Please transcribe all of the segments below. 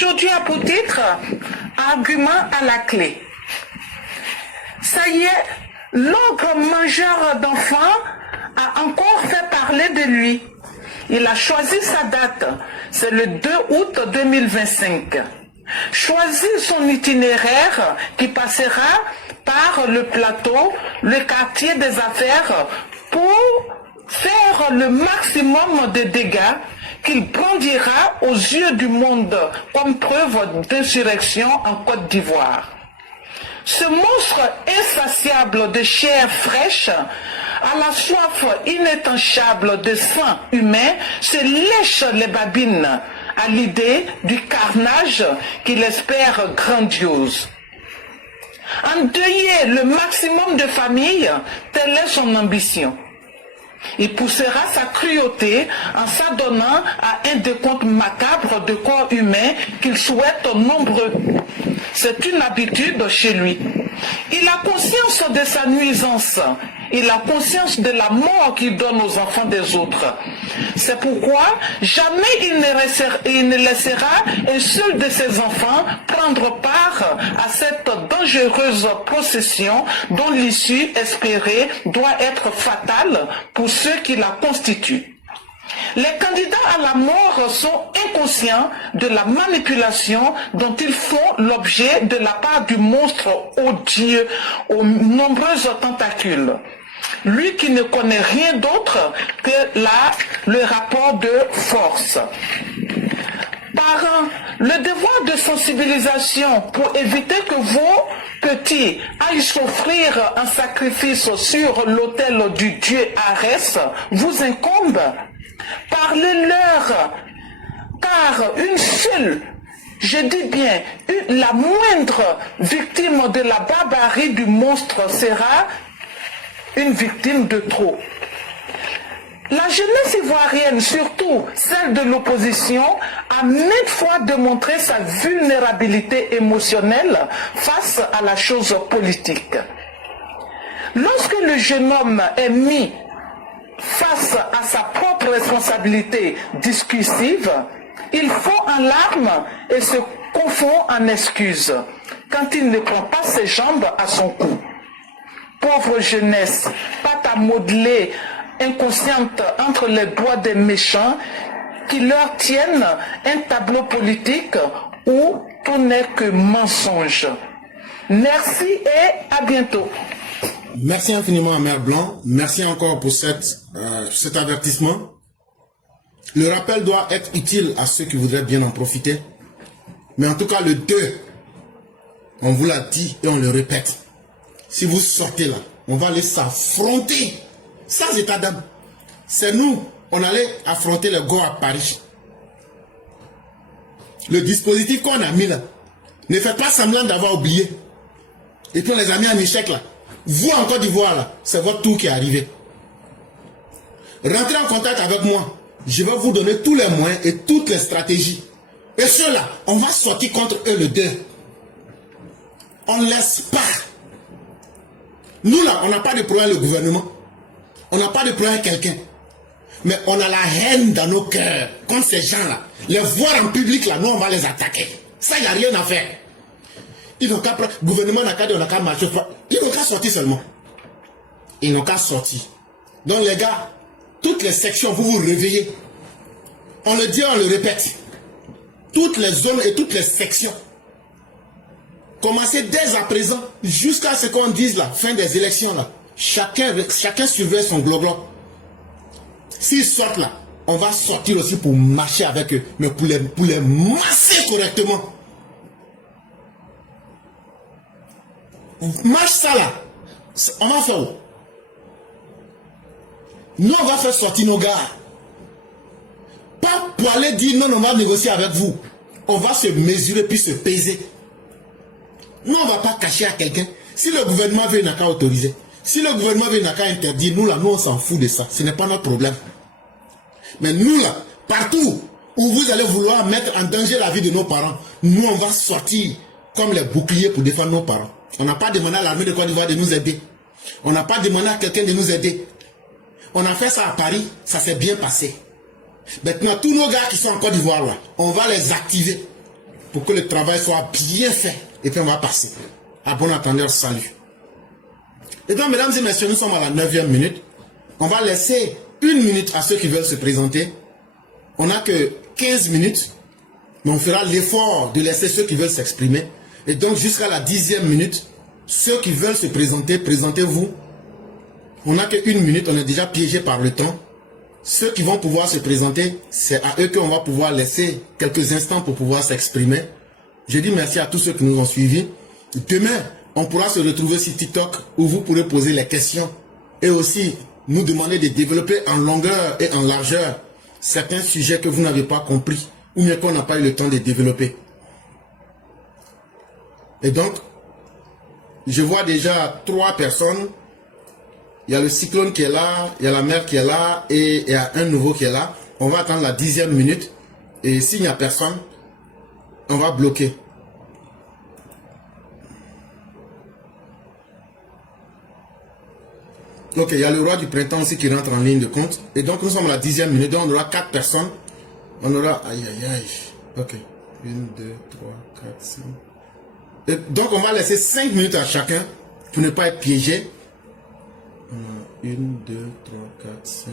aujourd'hui a pour titre Argument à la clé. Ça y est, l'ogre mangeur d'enfants a encore fait parler de lui. Il a choisi sa date, c'est le 2 août 2025. Choisi son itinéraire qui passera par le plateau, le quartier des affaires pour faire le maximum de dégâts qu'il brandira aux yeux du monde comme preuve d'insurrection en Côte d'Ivoire. Ce monstre insatiable de chair fraîche, à la soif inétanchable de sang humain, se lèche les babines à l'idée du carnage qu'il espère grandiose. Endeuiller le maximum de familles, telle est son ambition. Il poussera sa cruauté en s'adonnant à un décompte macabre de corps humains qu'il souhaite nombreux. C'est une habitude chez lui. Il a conscience de sa nuisance. Il a conscience de la mort qu'il donne aux enfants des autres. C'est pourquoi jamais il ne laissera un seul de ses enfants prendre part à cette dangereuse procession dont l'issue espérée doit être fatale pour ceux qui la constituent. Les candidats à la mort sont inconscients de la manipulation dont ils font l'objet de la part du monstre odieux aux nombreuses tentacules. Lui qui ne connaît rien d'autre que le rapport de force. Parents, le devoir de sensibilisation pour éviter que vos petits aillent s'offrir un sacrifice sur l'autel du dieu Arès vous incombe. Parlez-leur, car une seule, je dis bien, la moindre victime de la barbarie du monstre sera une victime de trop. La jeunesse ivoirienne, surtout celle de l'opposition, a maintes fois démontré sa vulnérabilité émotionnelle face à la chose politique. Lorsque le jeune homme est mis face à sa propre responsabilité discursive, il fond en larmes et se confond en excuses quand il ne prend pas ses jambes à son cou. Pauvre jeunesse, pâte à modeler, inconsciente entre les doigts des méchants qui leur tiennent un tableau politique où tout n'est que mensonge. Merci et à bientôt. Merci infiniment à Mère Blanc. Merci encore pour cet avertissement. Le rappel doit être utile à ceux qui voudraient bien en profiter. Mais en tout cas, le 2, on vous l'a dit et on le répète. Si vous sortez là, on va aller s'affronter sans état d'âme. C'est nous, on allait affronter les gars à Paris. Le dispositif qu'on a mis là, ne faites pas semblant d'avoir oublié. Et puis on les a mis en échec là. Vous en Côte d'Ivoire là, c'est votre tour qui est arrivé. Rentrez en contact avec moi. Je vais vous donner tous les moyens et toutes les stratégies. Et ceux-là, on va sortir contre eux le 2. On ne laisse pas. Nous là, on n'a pas de problème avec le gouvernement. On n'a pas de problème avec quelqu'un. Mais on a la haine dans nos cœurs. Contre ces gens-là. Les voir en public là, nous on va les attaquer. Ça, il n'y a rien à faire. Ils n'ont qu'à prendre. Le gouvernement n'a qu'à dire, on n'a qu'à marcher. Ils n'ont qu'à sortir seulement. Ils n'ont qu'à sortir. Donc les gars, toutes les sections, vous vous réveillez. On le dit, on le répète. Toutes les zones et toutes les sections. Commencez dès à présent, jusqu'à ce qu'on dise la fin des élections là. Chacun surveille son globe. S'ils sortent là, on va sortir aussi pour marcher avec eux, mais pour les masser correctement. Marche ça là, on va faire où? Nous on va faire sortir nos gars. Pas pour aller dire non, on va négocier avec vous. On va se mesurer puis se peser. Nous on ne va pas cacher à quelqu'un. Si le gouvernement veut, il n'a qu'à autoriser. Si le gouvernement veut, il n'a qu'à interdire. Nous là, nous on s'en fout de ça. Ce n'est pas notre problème. Mais nous là, partout où vous allez vouloir mettre en danger la vie de nos parents, nous on va sortir comme les boucliers pour défendre nos parents. On n'a pas demandé à l'armée de Côte d'Ivoire de nous aider. On n'a pas demandé à quelqu'un de nous aider. On a fait ça à Paris, ça s'est bien passé. Maintenant, tous nos gars qui sont en Côte d'Ivoire là, on va les activer. pour que le travail soit bien fait. Et puis on va passer. À bon entendeur, salut. Et donc, mesdames et messieurs, nous sommes à la 9e minute. On va laisser 1 minute à ceux qui veulent se présenter. On n'a que 15 minutes. Mais on fera l'effort de laisser ceux qui veulent s'exprimer. Et donc, jusqu'à la 10e minute, ceux qui veulent se présenter, présentez-vous. On n'a que 1 minute, on est déjà piégé par le temps. Ceux qui vont pouvoir se présenter, c'est à eux qu'on va pouvoir laisser quelques instants pour pouvoir s'exprimer. Je dis merci à tous ceux qui nous ont suivis. Demain, on pourra se retrouver sur TikTok où vous pourrez poser les questions et aussi nous demander de développer en longueur et en largeur certains sujets que vous n'avez pas compris ou bien qu'on n'a pas eu le temps de développer. Et donc, je vois déjà 3 personnes. Il y a le cyclone qui est là, il y a la mer qui est là et il y a un nouveau qui est là. On va attendre la 10e minute et s'il n'y a personne, on va bloquer. Ok, il y a le roi du printemps aussi qui rentre en ligne de compte. Et donc nous sommes à la 10e minute, donc on aura 4 personnes. On aura... Aïe, aïe, aïe. Ok. 1, 2, 3, 4, 5. Et donc on va laisser 5 minutes à chacun pour ne pas être piégé. 1, 2, 3, 4, 5,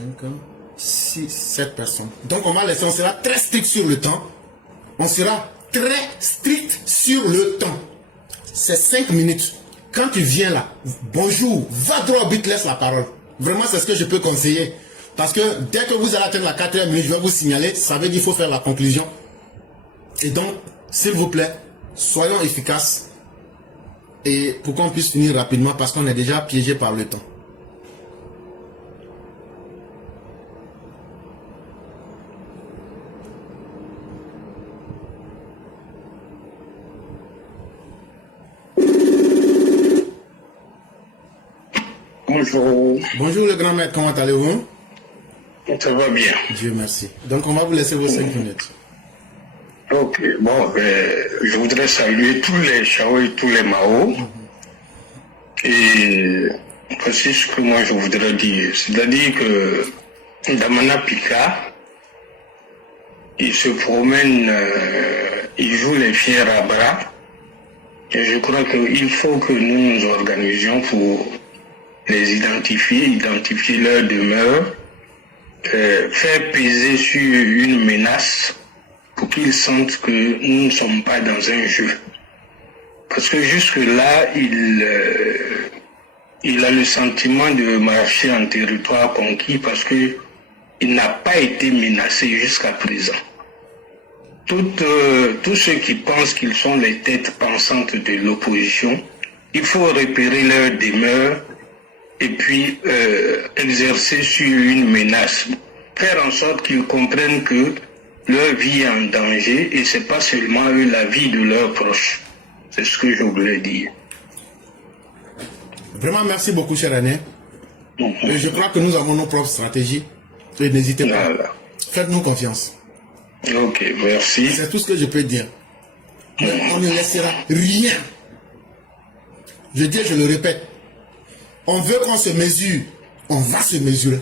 6, 7 personnes. Donc on va laisser, on sera très strict sur le temps. On sera très strict sur le temps. C'est 5 minutes. Quand tu viens là, bonjour, va droit au but, laisse la parole. Vraiment, c'est ce que je peux conseiller. Parce que dès que vous allez atteindre la 4e minute, je vais vous signaler, ça veut dire qu'il faut faire la conclusion. Et donc, s'il vous plaît, soyons efficaces. Et pour qu'on puisse finir rapidement, parce qu'on est déjà piégé par le temps. Bonjour. Bonjour le grand maître, comment allez-vous? Ça va bien. Dieu merci. Donc on va vous laisser vos 5 minutes. Ok, bon, je voudrais saluer tous les Chao et tous les Mao. Et voici ce que moi je voudrais dire. C'est-à-dire que Damana Pika, il se promène, il joue les fiers à bras. Et je crois qu'il faut que nous nous organisions pour les identifier leur demeure, faire peser sur une menace pour qu'ils sentent que nous ne sommes pas dans un jeu. Parce que jusque-là, il a le sentiment de marcher en territoire conquis parce que il n'a pas été menacé jusqu'à présent. Tous ceux qui pensent qu'ils sont les têtes pensantes de l'opposition, il faut repérer leur demeure et puis exercer sur une menace, faire en sorte qu'ils comprennent que leur vie est en danger et c'est pas seulement eux, la vie de leurs proches. C'est ce que je voulais dire. Vraiment, merci beaucoup, cher Aîné. Et je crois que nous avons nos propres stratégies. Et n'hésitez pas. Voilà. Faites-nous confiance. Ok, merci. C'est tout ce que je peux dire. Mais on ne laissera rien. Je dis, je le répète. On veut qu'on se mesure. On va se mesurer.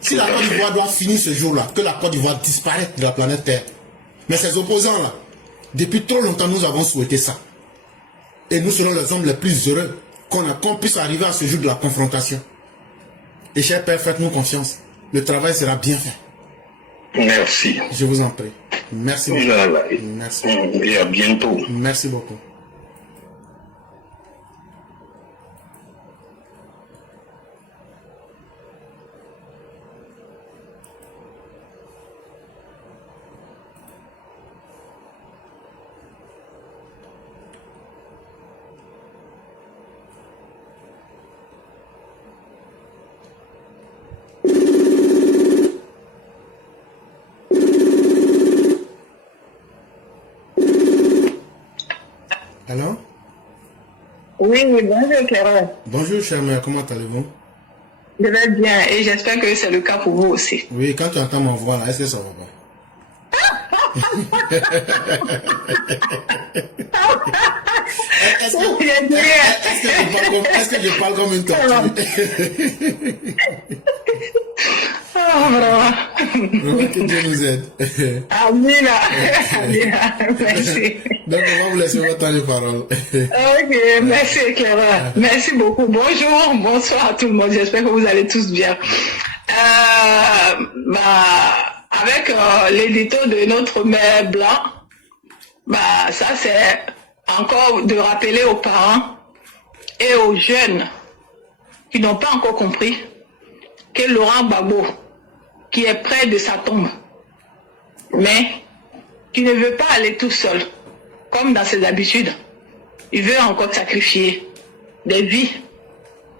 Si la Côte d'Ivoire doit finir ce jour-là, que la Côte d'Ivoire disparaisse de la planète Terre. Mais ces opposants-là, depuis trop longtemps, nous avons souhaité ça. Et nous serons les hommes les plus heureux qu'on puisse arriver à ce jour de la confrontation. Et cher Père, faites-nous confiance. Le travail sera bien fait. Merci. Je vous en prie. Merci beaucoup. Voilà. Merci. Et à bientôt. Merci beaucoup. Allô? Oui, bonjour Clara. Bonjour, chère mère, comment allez-vous? Je vais bien et j'espère que c'est le cas pour vous aussi. Oui, quand tu entends mon voix là, est-ce que ça va pas? Est-ce que je parle comme une tortue? Ah, vraiment. Vraiment que Dieu nous aide. Amina. Amina. Merci. Donc, on va vous laisser votre temps de parole. Ok, merci Clara. Merci beaucoup. Bonjour, bonsoir à tout le monde. J'espère que vous allez tous bien. Avec l'édito de notre mère Blanc, ça c'est encore de rappeler aux parents et aux jeunes qui n'ont pas encore compris que Laurent Gbagbo, qui est près de sa tombe, mais qui ne veut pas aller tout seul, comme dans ses habitudes, il veut encore sacrifier des vies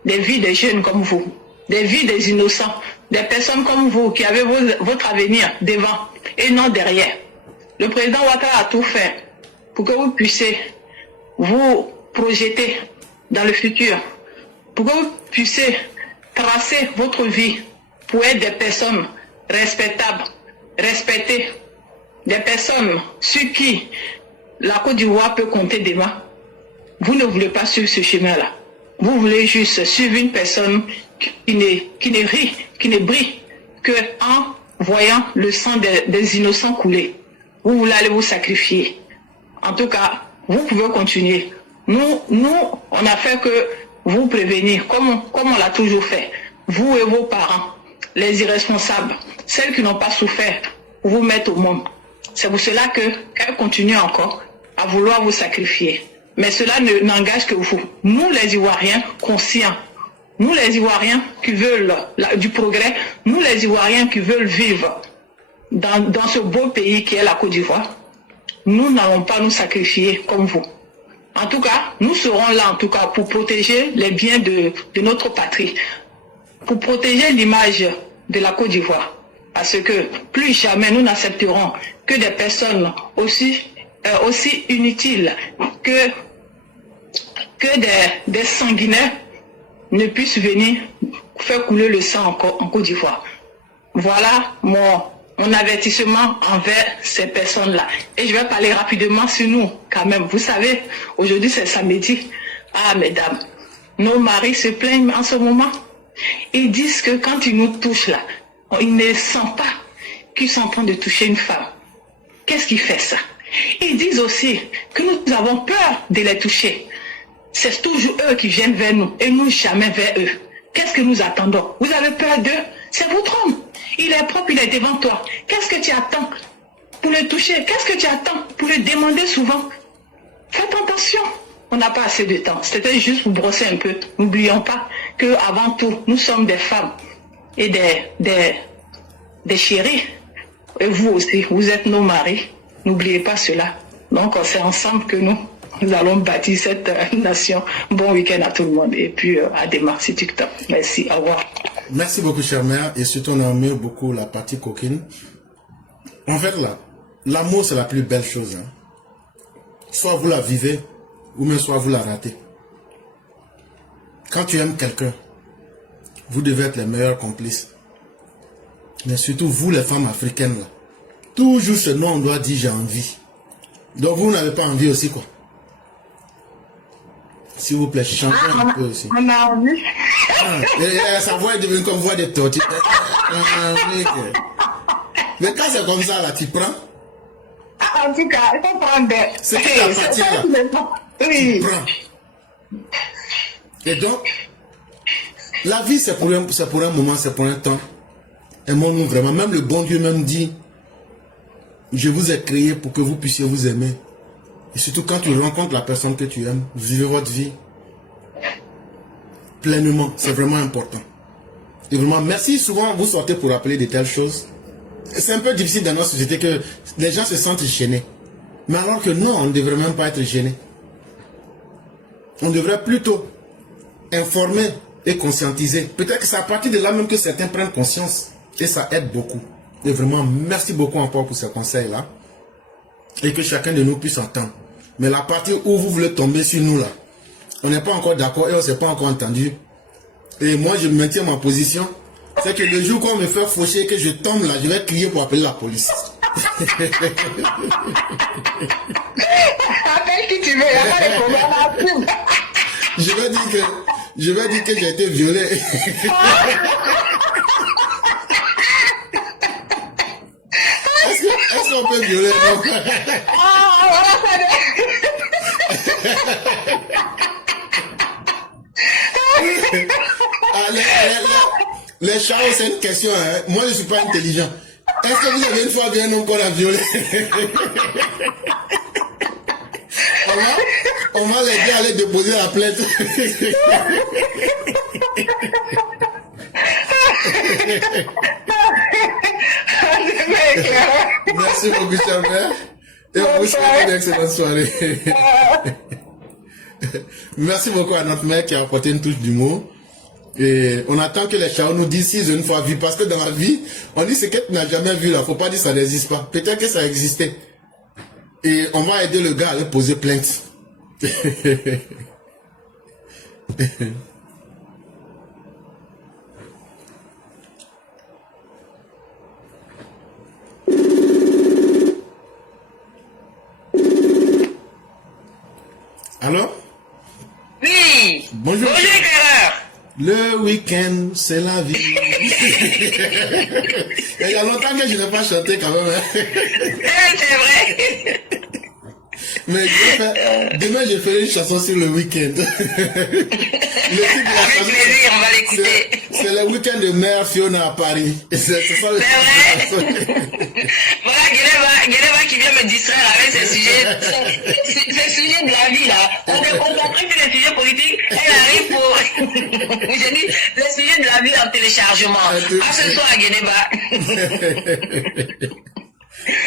des jeunes comme vous, des vies des innocents, des personnes comme vous qui avez votre avenir devant et non derrière. Le président Ouattara a tout fait pour que vous puissiez vous projeter dans le futur, pour que vous puissiez tracer votre vie pour être des personnes respectables, respectées, des personnes sur qui la Côte d'Ivoire peut compter demain. Vous ne voulez pas suivre ce chemin-là. Vous voulez juste suivre une personne qui ne rit, qui ne brille qu'en voyant le sang des innocents couler. Vous voulez aller vous sacrifier. En tout cas, vous pouvez continuer. Nous, on a fait que vous prévenir, comme on l'a toujours fait. Vous et vos parents, les irresponsables, celles qui n'ont pas souffert, pour vous mettre au monde. C'est pour cela qu'elles continuent encore à vouloir vous sacrifier. Mais cela n'engage que vous. Nous, les Ivoiriens conscients, nous, les Ivoiriens qui veulent du progrès, nous, les Ivoiriens qui veulent vivre dans ce beau pays qui est la Côte d'Ivoire, nous n'allons pas nous sacrifier comme vous. En tout cas, nous serons là en tout cas pour protéger les biens de notre patrie, pour protéger l'image de la Côte d'Ivoire. Parce que plus jamais nous n'accepterons que des personnes aussi inutiles que des sanguinaires ne puissent venir faire couler le sang en Côte d'Ivoire. Voilà mon avertissement envers ces personnes-là. Et je vais parler rapidement sur nous, quand même. Vous savez, aujourd'hui c'est samedi. Ah, mesdames, nos maris se plaignent en ce moment. Ils disent que quand ils nous touchent là, ils ne sentent pas qu'ils sont en train de toucher une femme. Qu'est-ce qui fait ça? Ils disent aussi que nous avons peur de les toucher. C'est toujours eux qui viennent vers nous et nous jamais vers eux. Qu'est-ce que nous attendons? Vous avez peur d'eux? C'est votre homme. Il est propre, il est devant toi. Qu'est-ce que tu attends pour le toucher? Qu'est-ce que tu attends pour le demander souvent? Faites attention. On n'a pas assez de temps. C'était juste pour brosser un peu. N'oublions pas qu'avant tout, nous sommes des femmes et des chéris. Et vous aussi, vous êtes nos maris. N'oubliez pas cela. Donc, c'est ensemble que nous allons bâtir cette nation. Bon week-end à tout le monde. Et puis, à demain, si TikTok. Merci. Au revoir. Merci beaucoup, chère mère. Et surtout, on a aimé beaucoup la partie coquine. En fait, là, l'amour, c'est la plus belle chose. Hein. Soit vous la vivez, ou même soit vous la ratez. Quand tu aimes quelqu'un, vous devez être les meilleurs complices. Mais surtout, vous, les femmes africaines, là, toujours ce nom, on doit dire j'ai envie. Donc, vous n'avez pas envie aussi, quoi. S'il vous plaît, chantez un peu aussi. On a envie. Sa voix est devenue comme voix de tortue. Mais quand c'est comme ça, là, tu prends. En tout cas, il faut prendre des... C'est qui la partie, là? Oui. Tu prends. Et donc, la vie, c'est pour un moment, c'est pour un temps. Aimons-nous vraiment. Même le bon Dieu même dit, je vous ai créé pour que vous puissiez vous aimer. Et surtout quand tu rencontres la personne que tu aimes, vivez votre vie pleinement. C'est vraiment important. Et vraiment, merci. Souvent, vous sortez pour rappeler de telles choses. C'est un peu difficile dans notre société que les gens se sentent gênés. Mais alors que non, on ne devrait même pas être gêné. On devrait plutôt informer et conscientiser. Peut-être que c'est à partir de là même que certains prennent conscience. Et ça aide beaucoup. Et vraiment, merci beaucoup encore pour ces conseils-là. Et que chacun de nous puisse entendre. Mais la partie où vous voulez tomber sur nous là, on n'est pas encore d'accord et on ne s'est pas encore entendu. Et moi, je maintiens ma position. C'est que le jour qu'on me fait faucher et que je tombe là, je vais crier pour appeler la police. Appelle qui tu veux, il n'y a pas de problème là. Je vais dire que j'ai été violé. Les chats, c'est une question. Hein. Moi, je ne suis pas intelligent. Est-ce que vous avez une fois vu un homme qu'on a violé? On va l'aider à aller déposer la plainte. Merci beaucoup, cher mère. Et on vous souhaite une excellente soirée. Merci beaucoup à notre mère qui a apporté une touche d'humour. Et on attend que les Chao nous disent s'ils ont une fois vu. Parce que dans la vie, on dit ce que tu n'as jamais vu là. Faut pas dire que ça n'existe pas. Peut-être que ça existait. Et on va aider le gars à aller poser plainte. Alors? Oui. Bonjour. Bonjour, éclaireur. Le week-end, c'est la vie. Il y a longtemps que je n'ai pas chanté quand même. Hein. C'est vrai. Mais demain, je ferai une chanson sur le week-end. Avec plaisir, on va l'écouter. C'est le week-end de Mère Fiona à Paris. C'est ça le vrai. Voilà, Guéléba qui vient me distraire avec ces sujets de la vie là. On a compris que les sujets politiques, elle arrive pour. J'ai dit les sujets de la vie en téléchargement. À ce soir, Guéléba.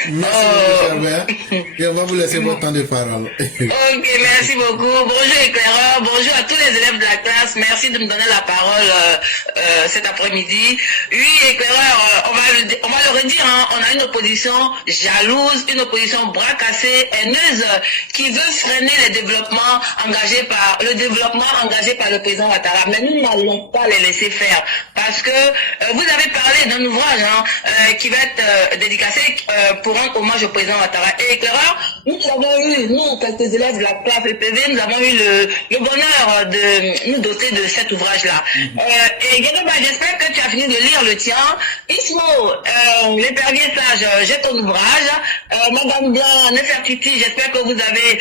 Merci beaucoup, cher mère. Et on va vous laisser votre temps de parole. Ok, merci beaucoup. Bonjour éclaireur, bonjour à tous les élèves de la classe. Merci de me donner la parole cet après-midi. Oui, éclaireur, on va le redire, hein, on a une opposition jalouse, une opposition bras cassés, haineuse, qui veut freiner le développement engagé par le président Ouattara. Mais nous n'allons pas les laisser faire. Parce que vous avez parlé d'un ouvrage qui va être dédicacé pour rendre hommage au président Ouattara. Et éclaireur, nous avons eu, nous, quelques élèves de la classe EPV, nous avons eu le bonheur de nous doter de cet ouvrage-là. Et Guéléba, j'espère que tu as fini de lire le tien. Ismo, l'épervier sage, j'ai ton ouvrage. Madame Blanc, Nefertiti, j'espère que vous avez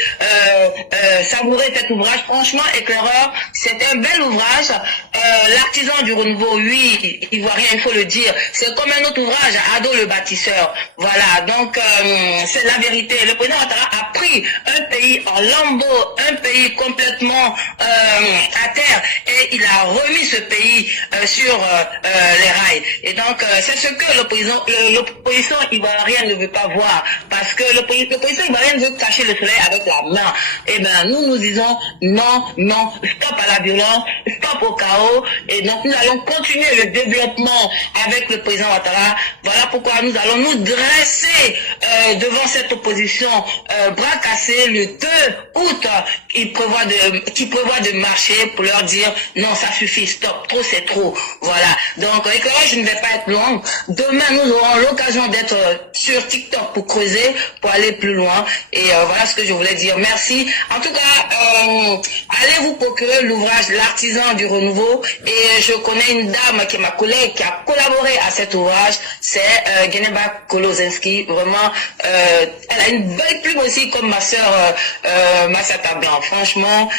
savouré cet ouvrage. Franchement, éclaireur, c'est un bel ouvrage. L'artisan du renouveau, oui, ivoirien, il faut le dire. C'est comme un autre ouvrage, Ado le bâtisseur. Voilà, donc c'est la vérité. Le président Ouattara a pris un pays en lambeaux, un pays complètement à terre, et il a remis ce pays sur les rails. Et donc c'est ce que l'opposition ivoirienne ne veut pas voir, parce que l'opposition ivoirienne veut cacher le soleil avec la main. Et bien nous disons non, non, stop à la violence, stop au chaos, et donc nous allons continuer le développement avec le président Ouattara. Voilà pourquoi nous allons nous dresser devant cette opposition bras cassés le 2 août qui prévoit de marcher pour leur dire non, ça suffit, stop, trop c'est trop. Voilà, donc éclairage, je ne vais pas être longue. Demain nous aurons l'occasion d'être sur TikTok pour creuser, pour aller plus loin, et voilà ce que je voulais dire. Merci. En tout cas, allez vous procurer l'ouvrage L'artisan du renouveau, et je connais une dame qui est ma collègue qui a collaboré à cet ouvrage, c'est Guéléba Kolozinski. Vraiment, elle a une belle plume aussi comme ma sœur Massata Blanc. Franchement,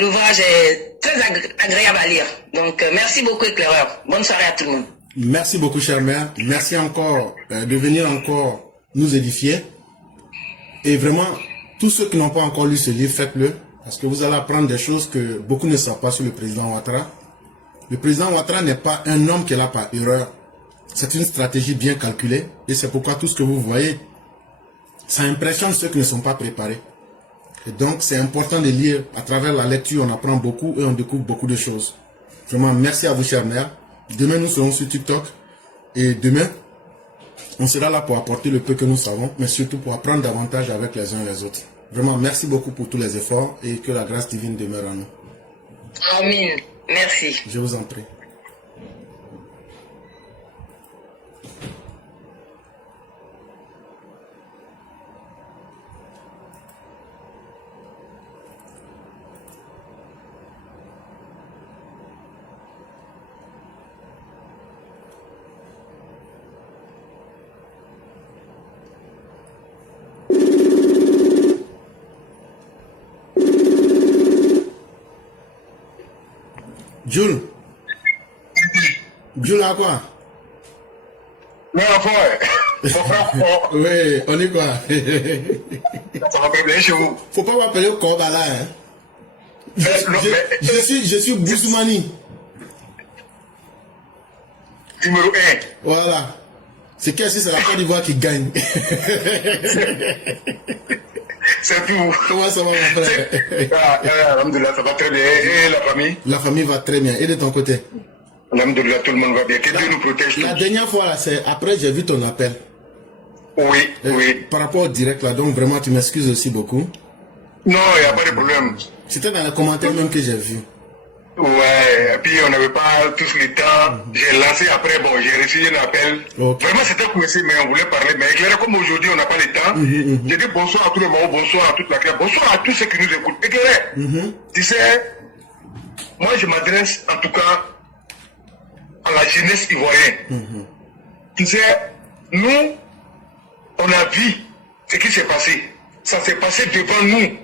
l'ouvrage est très agréable à lire. Donc merci beaucoup éclaireur. Bonne soirée à tout le monde. Merci beaucoup, chère mère. Merci encore de venir encore nous édifier. Et vraiment, tous ceux qui n'ont pas encore lu ce livre, faites-le. Parce que vous allez apprendre des choses que beaucoup ne savent pas sur le président Ouattara. Le président Ouattara n'est pas un homme qui est là par erreur. C'est une stratégie bien calculée. Et c'est pourquoi tout ce que vous voyez, ça impressionne ceux qui ne sont pas préparés. Et donc, c'est important de lire. À travers la lecture, on apprend beaucoup et on découvre beaucoup de choses. Vraiment, merci à vous, chère mère. Demain, nous serons sur TikTok. Et demain, on sera là pour apporter le peu que nous savons, mais surtout pour apprendre davantage avec les uns et les autres. Vraiment, merci beaucoup pour tous les efforts et que la grâce divine demeure en nous. Amen. Merci. Je vous en prie. Jules. Jules à quoi? Mais enfin, oui, on est quoi? Ça va bien chez vous. Faut pas m'appeler au corps là, hein. Je suis Boussoumani. Numéro 1. Voilà. C'est qu'est-ce que c'est la Côte d'Ivoire qui gagne? C'est tout. Comment ça va, mon frère? Alhamdulillah, ça va très bien. Et la famille? La famille va très bien. Et de ton côté? Alhamdulillah, tout le monde va bien. Que Dieu nous protège. La dernière fois, là, c'est après, j'ai vu ton appel. Oui, oui. Par rapport au direct, là, donc vraiment, tu m'excuses aussi beaucoup. Non, il n'y a pas de problème. C'était dans les commentaires même que j'ai vu. Ouais, et puis on n'avait pas tous le temps. J'ai lancé après, bon, j'ai reçu un appel. Okay. Vraiment, c'était coincé, mais on voulait parler. Mais éclairé comme aujourd'hui, on n'a pas le temps. J'ai dit bonsoir à tout le monde, bonsoir à toute la classe, bonsoir à tous ceux qui nous écoutent. Éclairé, tu sais, moi je m'adresse en tout cas à la jeunesse ivoirienne. Tu sais, nous, on a vu ce qui s'est passé. Ça s'est passé devant nous.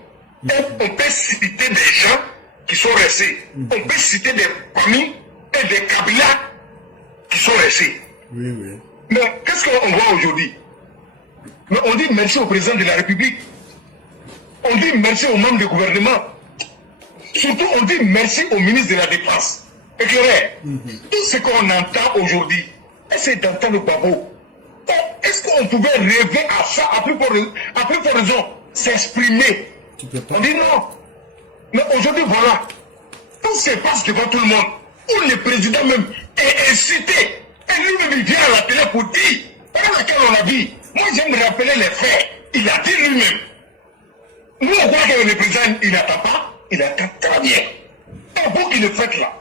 On peut citer des gens qui sont restés. On peut citer des familles et des Kabila qui sont restés. Oui, oui. Mais qu'est-ce qu'on voit aujourd'hui? Mais on dit merci au président de la République. On dit merci aux membres du gouvernement. Surtout, on dit merci au ministre de la Défense. Éclairé, tout ce qu'on entend aujourd'hui, c'est d'entendre le babo. Est-ce qu'on pouvait rêver à ça, à plus forte raison, s'exprimer? On dit non. Mais aujourd'hui, voilà, tout se passe devant tout le monde, où le président même est incité, et lui-même il vient à la télé pour dire, pendant laquelle on a dit, moi j'aime rappeler les faits, il a dit lui-même. Nous on croit que le président, il n'attend pas, il attend très bien. Et vous qui le faites là,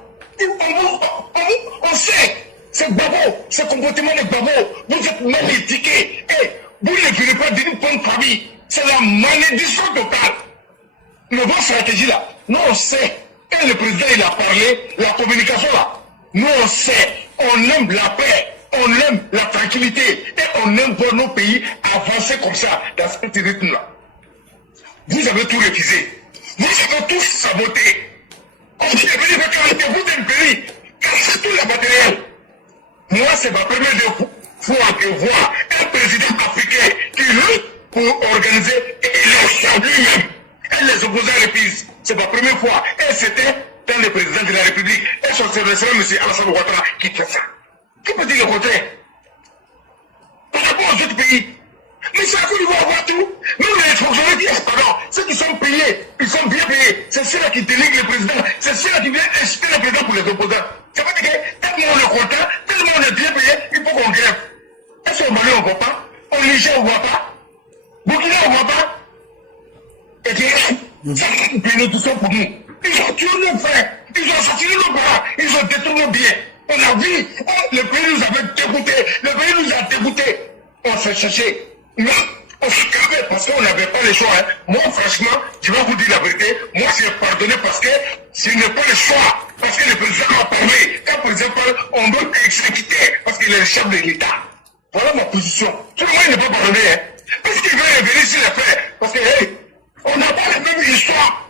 on sait, c'est babo, ce comportement de babo, vous êtes mal étiqueté, et vous ne voulez pas d'une bonne famille, c'est la malédiction totale. Mais votre stratégie là, nous on sait, quand le président il a parlé, la communication là, nous on sait, on aime la paix, on aime la tranquillité, et on aime voir nos pays avancer comme ça, dans ce petit rythme là. Vous avez tout refusé, vous avez tout saboté. On dit que venir avec vous d'un pays, cassez tout le matériel. Moi c'est ma première fois de voir un président africain qui lutte pour organiser l'élection lui-même. Et les opposants refusent. C'est ma première fois. Et c'était dans le président de la République. Et son serviteur, M. Alassane Ouattara, qui fait ça. Qui peut dire le contraire? Par rapport aux autres pays. Mais c'est à quoi ils vont avoir tout. Même les fonctionnaires disent, pardon, ceux qui sont payés, ils sont bien payés. C'est ceux-là qui délivrent le président. C'est ceux-là qui viennent inciter le président pour les opposants. Ça veut dire que tellement on est content, tellement on est bien payé, il faut qu'on grève. Est-ce qu'au Mali on ne voit pas? Au Niger on ne voit pas? Burkina on ne voit pas? Et c'est une bénédiction pour nous. Ils ont tué nos frères, ils ont assassiné nos parents, ils ont détruit nos biens. On a vu, le pays nous avait dégoûté, le pays nous a dégoûté. On s'est cherché. Mais on s'est calmé parce qu'on n'avait pas le choix. Hein. Moi, franchement, je vais vous dire la vérité. Moi, j'ai pardonné parce que ce n'est pas le choix. Parce que le président a parlé. Quand le président parle, on doit exécuter parce qu'il est le chef de l'État. Voilà ma position. Tout le monde n'est pas pardonné. Hein. Parce qu'il veut revenir sur les faits. Parce que, hey, on n'a pas la même histoire.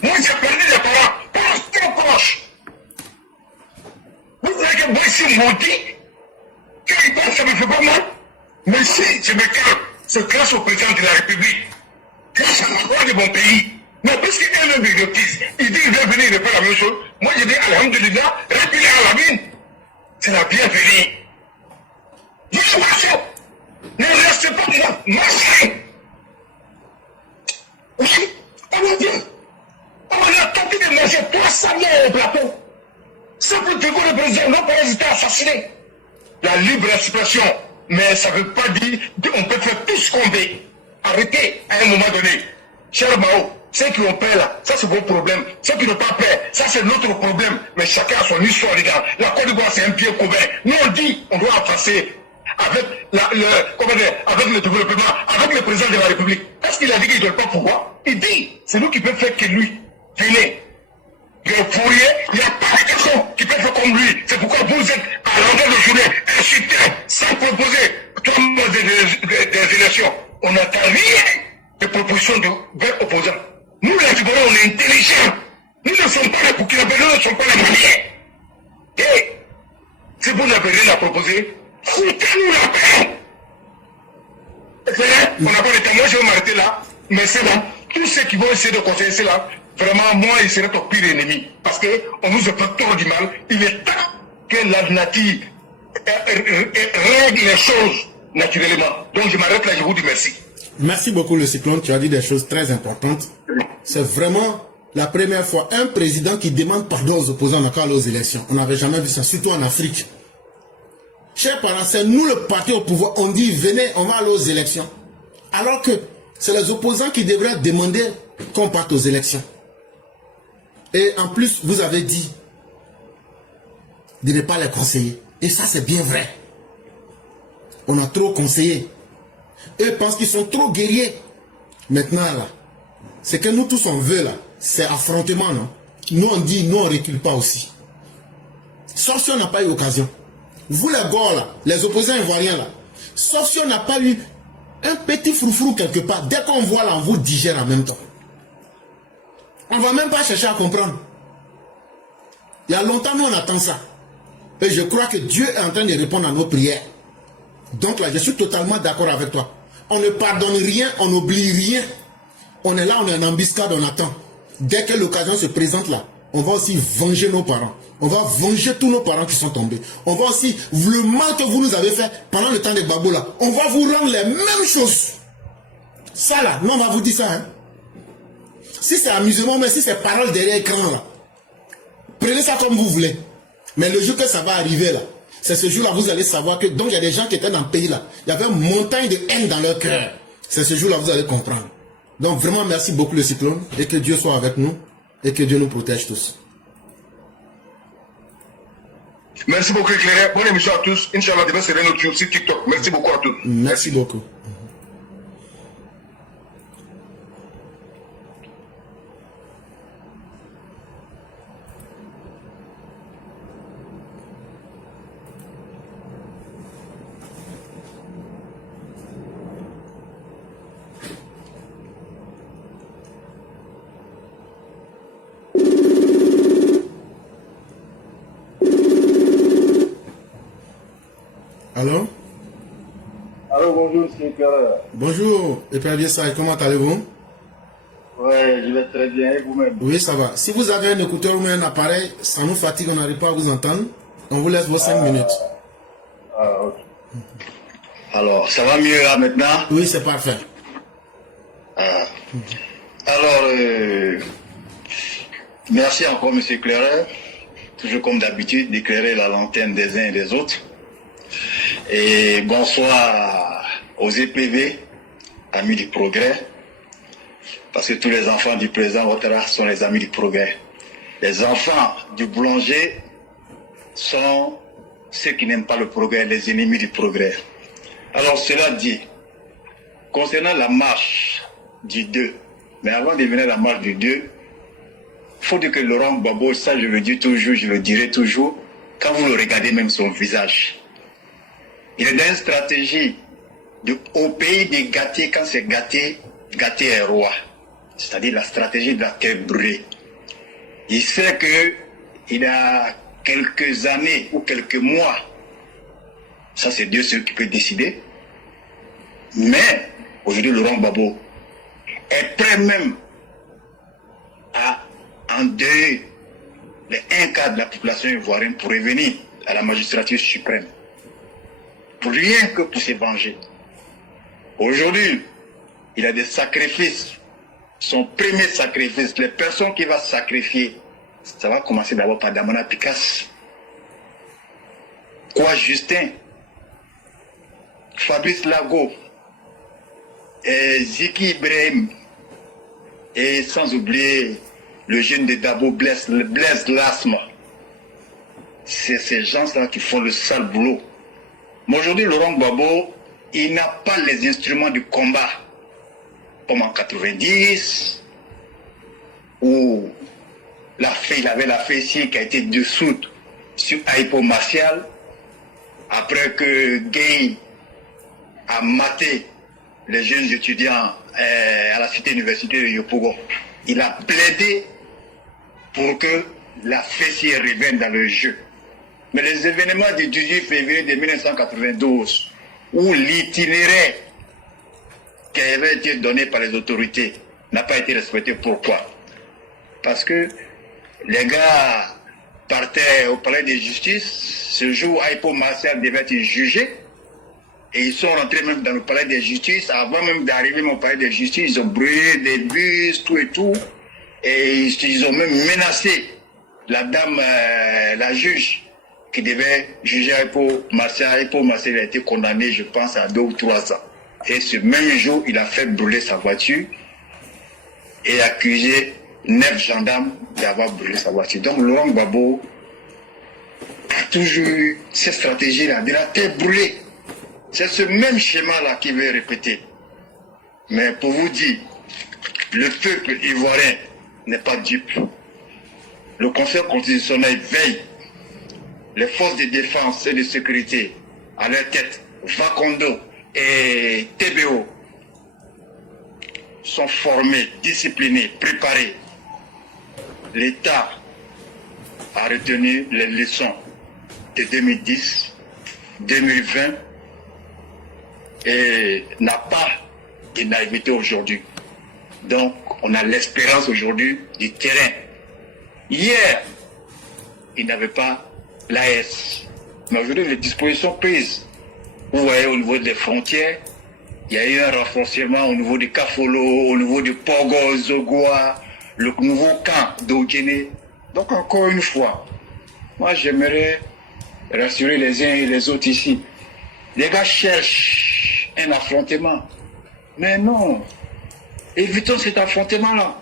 Moi, j'ai perdu les parents. Trop proche. Vous voulez que moi, ici, maudit, quand il pense, ça me fait pas mal. Mais si je me calme, c'est grâce au président de la République, grâce à la loi de mon pays. Mais parce qu'il est un idiotisme, il dit qu'il va venir et faire la même chose. Moi, je dis, alhamdulillah, reculer à la mine. C'est la bienvenue. Viens marcher. Ne restez pas là, marchez. Oui, on va dire. On a tenté de manger 300 000 au plateau. C'est pour dire que le président n'a pas hésité à assassiner. La libre expression. Mais ça ne veut pas dire qu'on peut faire tout ce qu'on veut. Arrêtez à un moment donné. Cher Mao, ceux qui ont peur là, ça c'est vos problèmes. Ceux qui n'ont pas peur, ça c'est notre problème. Mais chacun a son histoire, les gars. La Côte d'Ivoire c'est un bien commun. Nous on dit on doit avancer avec, avec le développement, avec le président de la République. Est-ce qu'il a dit qu'il ne donne pas pouvoir? Il dit, c'est nous qui peut faire que lui. Venez. Le Fourier, il n'y a pas de personne qui peut faire comme lui. C'est pourquoi vous êtes à l'endroit de journée, insulté, sans proposer 3 mois des élections. On n'attend rien de propositions de vers opposants. Nous, les Ivoiriens, on est intelligents. Nous ne sommes pas les Burkinabés, nous ne sommes pas les Maliens. Si vous n'avez rien à proposer, foutez-nous la paix. C'est vrai, on n'a pas le temps. Moi, je vais m'arrêter là. Mais c'est là. Tous ceux qui vont essayer de conseiller cela, vraiment, moi, ils seraient ton pire ennemi. Parce qu'on nous a fait trop du mal. Il est temps que la nature règle les choses naturellement. Donc, je m'arrête là, je vous dis merci. Merci beaucoup, le Cyclone. Tu as dit des choses très importantes. C'est vraiment la première fois un président qui demande pardon aux opposants encore aux élections. On n'avait jamais vu ça, surtout en Afrique. Chers parents, c'est nous le parti au pouvoir. On dit, venez, on va aller aux élections. Alors que c'est les opposants qui devraient demander qu'on parte aux élections. Et en plus, vous avez dit de ne pas les conseiller. Et ça, c'est bien vrai. On a trop conseillé. Eux pensent qu'ils sont trop guerriers. Maintenant, là, c'est que nous tous on veut, là, c'est affrontement, non? Nous, on dit, nous, on ne recule pas aussi. Sauf si on n'a pas eu l'occasion. Vous, les gars, là, les opposants ivoiriens, là, sauf si on n'a pas eu un petit froufrou quelque part, dès qu'on voit là, on vous digère en même temps. On ne va même pas chercher à comprendre. Il y a longtemps, nous, on attend ça. Et je crois que Dieu est en train de répondre à nos prières. Donc là, je suis totalement d'accord avec toi. On ne pardonne rien, on n'oublie rien. On est là, on est en embuscade, on attend. Dès que l'occasion se présente là, on va aussi venger nos parents. On va venger tous nos parents qui sont tombés. On va aussi, le mal que vous nous avez fait pendant le temps des Gbagbo là, on va vous rendre les mêmes choses. Ça là, non, on va vous dire ça. Hein. Si c'est amusement, mais si c'est parole derrière l'écran là, prenez ça comme vous voulez. Mais le jour que ça va arriver là, c'est ce jour-là, vous allez savoir que, donc il y a des gens qui étaient dans le pays là, il y avait une montagne de haine dans leur cœur. C'est ce jour-là, vous allez comprendre. Donc vraiment, merci beaucoup le Cyclone, et que Dieu soit avec nous, et que Dieu nous protège tous. Merci beaucoup, Éclairé. Bonne émission à tous. Inch'Allah, demain, c'est notre jour sur TikTok. Merci beaucoup à tous. Merci beaucoup. Allô? Allô, bonjour, c'est Pierre. Bonjour, et Père Biessaï, comment allez-vous? Ouais, je vais très bien, et vous-même? Oui, ça va. Si vous avez un écouteur ou un appareil, ça nous fatigue, on n'arrive pas à vous entendre. On vous laisse vos 5 minutes. Ah, ok. Alors, ça va mieux là maintenant? Oui, c'est parfait. Alors, merci encore, M. Éclaireur. Toujours comme d'habitude, d'éclairer la lanterne des uns et des autres. Et bonsoir aux EPV, amis du progrès, parce que tous les enfants du président Ouattara sont les amis du progrès. Les enfants du boulanger sont ceux qui n'aiment pas le progrès, les ennemis du progrès. Alors cela dit, concernant la marche du 2, mais avant de venir à la marche du 2, il faut dire que Laurent Gbagbo, ça je le dis toujours, je le dirai toujours, quand vous le regardez même son visage, il est dans une stratégie au pays des gâtés, quand c'est gâté, gâté est roi. C'est-à-dire la stratégie de la terre brûlée. Il sait qu'il a quelques années ou quelques mois, ça c'est Dieu seul qui peut décider, mais aujourd'hui Laurent Gbagbo est prêt même à endeuiller les 1/4 de la population ivoirienne pour revenir à la magistrature suprême. Pour rien que pour se venger. Aujourd'hui, il a des sacrifices. Son premier sacrifice, les personnes qu'il va sacrifier, ça va commencer d'abord par Damana Picasse. Quoi Justin, Fabrice Lago, et Ziki Ibrahim, et sans oublier le jeune de Dabo Blaise Lasma. C'est ces gens-là qui font le sale boulot. Mais aujourd'hui, Laurent Gbagbo, il n'a pas les instruments du combat, comme en 90, où il avait la fessée qui a été dissoute sur Aïpo Martial, après que Gay a maté les jeunes étudiants à la cité universitaire de Yopougon. Il a plaidé pour que la fessée revienne dans le jeu. Mais les événements du 18 février de 1992, où l'itinéraire qui avait été donné par les autorités n'a pas été respecté. Pourquoi? Parce que les gars partaient au palais de justice. Ce jour, Aipo Martial devait être jugé. Et ils sont rentrés même dans le palais de justice. Avant même d'arriver au palais de justice, ils ont brûlé des bus, tout et tout. Et ils ont même menacé la dame, la juge, qui devait juger Aipo Martial. Aipo Martial a été condamné, je pense, à 2 ou 3 ans. Et ce même jour, il a fait brûler sa voiture et accusé 9 gendarmes d'avoir brûlé sa voiture. Donc Laurent Gbagbo a toujours eu cette stratégie-là, de la tête brûlée. C'est ce même schéma-là qu'il veut répéter. Mais pour vous dire, le peuple ivoirien n'est pas dupe. Le Conseil constitutionnel veille. Les forces de défense et de sécurité à leur tête, Fakondo et TBO, sont formés, disciplinés, préparés. L'État a retenu les leçons de 2010, 2020 et n'a pas de naïveté aujourd'hui. Donc, on a l'espérance aujourd'hui du terrain. Hier, il n'avait pas l'AS. Mais aujourd'hui, les dispositions prises. Vous voyez, au niveau des frontières, il y a eu un renforcement au niveau de Kafolo, au niveau de Pogo, Zogoa, le nouveau camp d'Ogéné. Donc, encore une fois, moi, j'aimerais rassurer les uns et les autres ici. Les gars cherchent un affrontement. Mais non, évitons cet affrontement-là.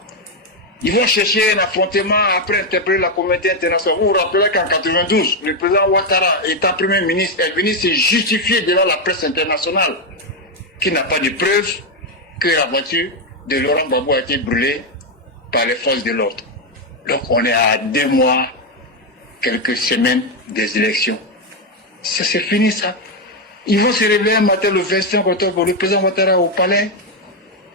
Ils vont chercher un affrontement après interpeller la communauté internationale. Vous vous rappelez qu'en 92, le président Ouattara, étant Premier ministre, est venu se justifier devant la presse internationale qu'il n'a pas de preuves que la voiture de Laurent Gbagbo a été brûlée par les forces de l'ordre. Donc on est à 2 mois, quelques semaines des élections. Ça c'est fini ça. Ils vont se réveiller un matin le 25 octobre, le président Ouattara au palais.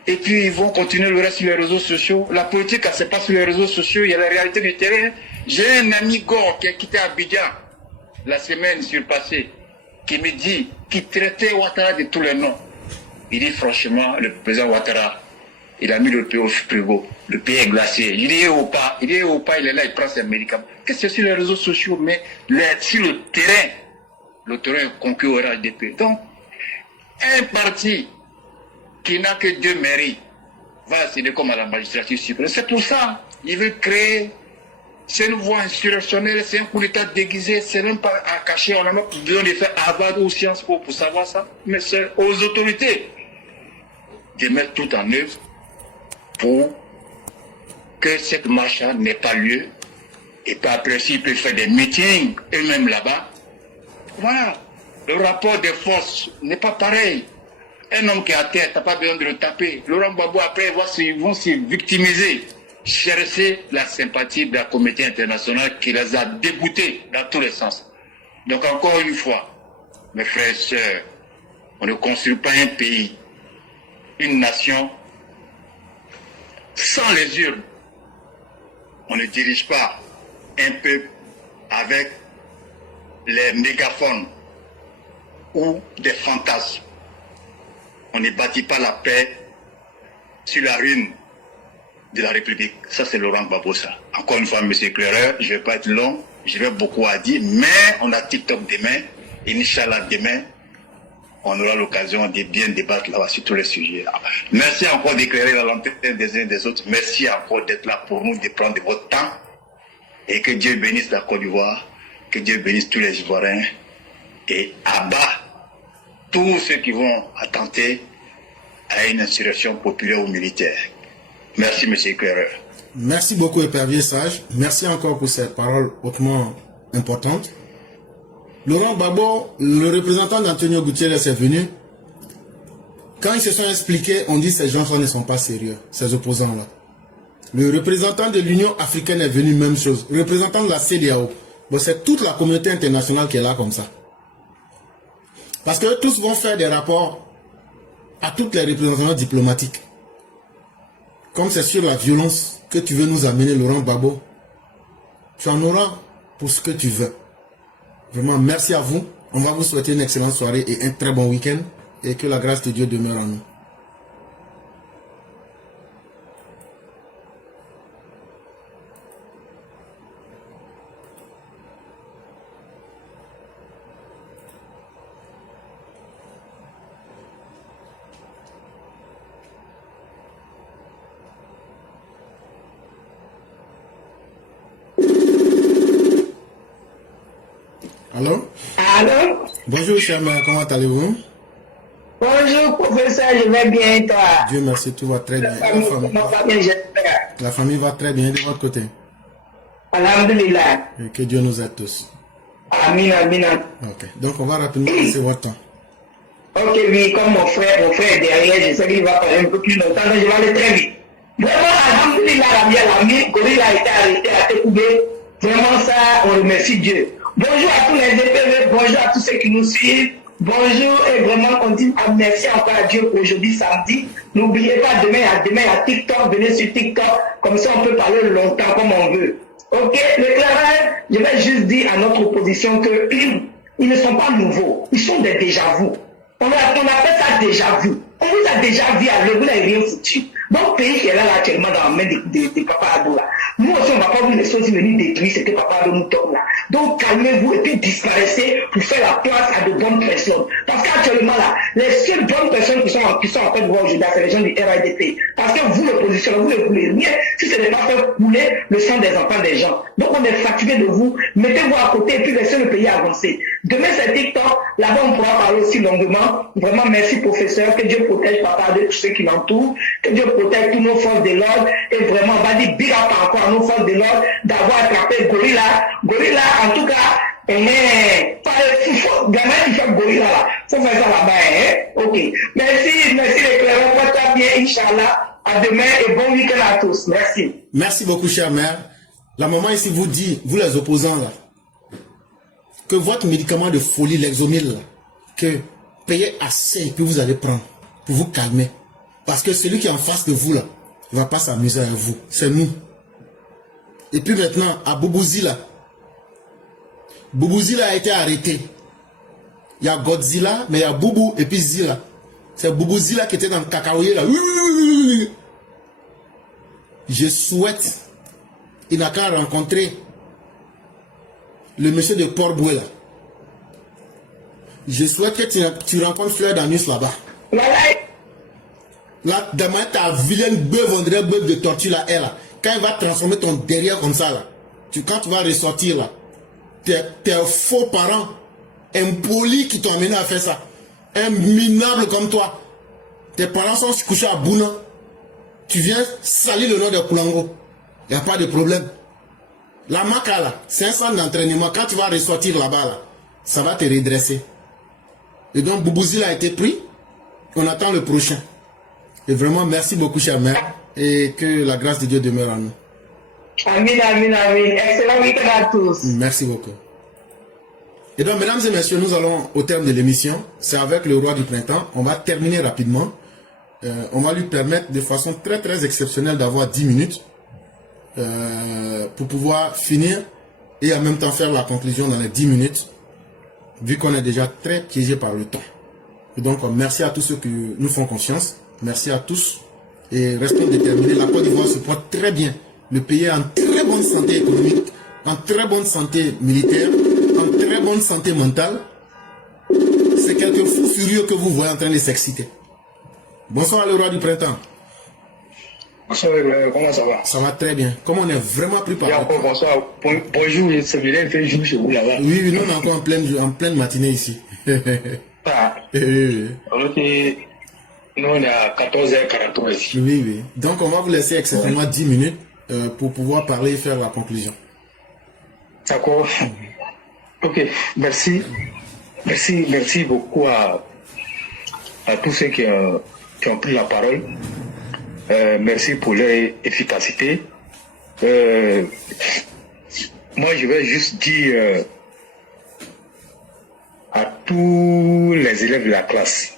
Et puis ils vont continuer le reste sur les réseaux sociaux. La politique, elle ne se passe sur les réseaux sociaux, il y a la réalité du terrain. J'ai un ami Gore qui a quitté Abidjan la semaine surpassée, qui me dit, qui traitait Ouattara de tous les noms. Il dit franchement, le président Ouattara, il a mis le pays au frigo. Le pays est glacé. Il est au pas, il est là, il prend ses médicaments. Qu'est-ce que c'est sur les réseaux sociaux? Mais sur le terrain est conquis au RHDP. Donc, un parti qui n'a que 2 mairies va accéder comme à la magistrature suprême. C'est pour ça il veut créer, c'est une voie insurrectionnelle, c'est un coup d'état déguisé, c'est même pas à cacher, on n'a pas besoin de faire Harvard ou Sciences Po pour savoir ça, mais c'est aux autorités de mettre tout en œuvre pour que cette marche n'ait pas lieu, et pas après s'ils peuvent faire des meetings eux-mêmes là-bas. Voilà, le rapport des forces n'est pas pareil. Un homme qui est à terre, tu n'as pas besoin de le taper. Laurent Gbagbo, après, ils vont se victimiser, chercher la sympathie de la communauté internationale qui les a dégoûtés dans tous les sens. Donc, encore une fois, mes frères et sœurs, on ne construit pas un pays, une nation, sans les urnes. On ne dirige pas un peuple avec les mégaphones ou des fantasmes. On ne bâtit pas la paix sur la ruine de la République. Ça, c'est Laurent Gbagbo, ça. Encore une fois, M. Éclaireur, je ne vais pas être long, je vais beaucoup à dire, mais on a TikTok demain, et Inch'Allah demain, on aura l'occasion de bien débattre là-bas sur tous les sujets. Merci encore d'éclairer la lanterne des uns et des autres. Merci encore d'être là pour nous, de prendre de votre temps. Et que Dieu bénisse la Côte d'Ivoire, que Dieu bénisse tous les Ivoiriens et abat tous ceux qui vont attenter à une insurrection populaire ou militaire. Merci, M. Éclaireur. Merci beaucoup, Épervier Sage. Merci encore pour ces paroles hautement importantes. Laurent Gbagbo, le représentant d'Antonio Gutiérrez est venu. Quand ils se sont expliqués, on dit que ces gens-là ne sont pas sérieux, ces opposants-là. Le représentant de l'Union africaine est venu, même chose. Le représentant de la CEDEAO. Bon, c'est toute la communauté internationale qui est là comme ça. Parce que tous vont faire des rapports à toutes les représentations diplomatiques. Comme c'est sur la violence que tu veux nous amener, Laurent Gbagbo, tu en auras pour ce que tu veux. Vraiment, merci à vous. On va vous souhaiter une excellente soirée et un très bon week-end. Et que la grâce de Dieu demeure en nous. Allô? Allô? Bonjour, cher mère, comment allez-vous? Bonjour, professeur, je vais bien et toi? Dieu merci, tout va très bien. La famille va très bien de votre côté. Alhamdulillah. Et que Dieu nous aide tous. Amin, amin. Ok, donc on va rapidement passer votre temps. Ok, oui, comme mon frère est derrière, je sais qu'il va parler un peu plus longtemps, donc je vais aller très vite. Vraiment, alhamdulillah, l'ami, Gorilla a été arrêté à Tekoubé. Vraiment, ça, on remercie Dieu. Bonjour à tous les DPV, bonjour à tous ceux qui nous suivent. Bonjour et vraiment on dit merci encore à Dieu pour aujourd'hui samedi. N'oubliez pas demain à TikTok, venez sur TikTok, comme ça on peut parler longtemps comme on veut. Ok, l'éclairage, je vais juste dire à notre opposition que ils ne sont pas nouveaux, ils sont des déjà-vu. On appelle ça déjà-vu. On vous a déjà vu à l'heure, vous n'avez rien foutu. Donc, pays qui est là actuellement dans la main de Papa Ado là. Nous aussi, on ne va pas vous laisser aussi venir détruire ce que Papa Ado nous donne là. Donc, calmez-vous et puis disparaissez pour faire la place à de bonnes personnes. Parce qu'actuellement là, les seules bonnes personnes qui sont en train de voir aujourd'hui, c'est les gens du RADP. Parce que vous, l'opposition, vous ne voulez rien si ce n'est pas faire couler le sang des enfants des gens. Donc, on est fatigué de vous. Mettez-vous à côté et puis laissez le pays avancer. Demain, c'est TikTok. Là-bas, on pourra parler aussi longuement. Vraiment, merci, professeur. Que Dieu protège Papa de tous ceux qui l'entourent. Que Dieu protège tous nos forces de l'ordre. Et vraiment, on va dire big up encore à nos forces de l'ordre d'avoir attrapé Gorilla. Gorilla, en tout cas, pas le fou, gamin qui fait Gorilla là. Faut faire ça là-bas, hein. Ok. Merci les clairons. Porte-toi bien, Inch'Allah. À demain et bon week-end à tous. Merci. Merci beaucoup, chère mère. La maman ici vous dit, vous les opposants là, que votre médicament de folie, l'exomil, que payez assez et puis vous allez prendre pour vous calmer. Parce que celui qui est en face de vous là, il ne va pas s'amuser avec vous. C'est nous. Et puis maintenant, à Boubouzi là, Boubouzi là a été arrêté. Il y a Godzilla, mais il y a Boubou et puis Zilla. C'est Boubouzi là qui était dans le cacaoyer là. Je souhaite, il n'a qu'à rencontrer le monsieur de Port-Boué là. Je souhaite que tu rencontres Fleur d'Anus là-bas. Là, demain, ta vilaine bœuf, on dirait bœuf de tortue là, elle là. Quand il va transformer ton derrière comme ça là, quand tu vas ressortir là, tes faux parents, impolis qui t'ont amené à faire ça. Un minable comme toi. Tes parents sont couchés à Bouna. Tu viens salir le nom de Koulango. Il n'y a pas de problème. La Maca là, c'est un centre d'entraînement. Quand tu vas ressortir là-bas là, ça va te redresser. Et donc Boubouzi a été pris. On attend le prochain. Et vraiment merci beaucoup chère mère. Et que la grâce de Dieu demeure en nous. Amin, amin, amin. Excellent week-end à tous. Merci beaucoup. Et donc mesdames et messieurs, nous allons au terme de l'émission. C'est avec le roi du printemps. On va terminer rapidement. On va lui permettre de façon très très exceptionnelle d'avoir 10 minutes. Pour pouvoir finir et en même temps faire la conclusion dans les 10 minutes, vu qu'on est déjà très piégé par le temps. Et donc, merci à tous ceux qui nous font confiance. Merci à tous. Et restons déterminés. La Côte d'Ivoire se porte très bien. Le pays est en très bonne santé économique, en très bonne santé militaire, en très bonne santé mentale. C'est quelques fous furieux que vous voyez en train de s'exciter. Bonsoir le roi du printemps. Comment ça va? Ça va très bien. Comme on est vraiment pris par le temps. Bonsoir. Bonjour, c'est bien fait jour chez vous là-bas. Oui, nous on est encore en pleine matinée ici. Ah. Nous on est à 14h43 ici. Oui, oui. Donc on va vous laisser exceptionnellement 10 minutes pour pouvoir parler et faire la conclusion. D'accord. Ok, merci. Merci beaucoup à tous ceux qui ont pris la parole. Merci pour leur efficacité. Moi, je vais juste dire à tous les élèves de la classe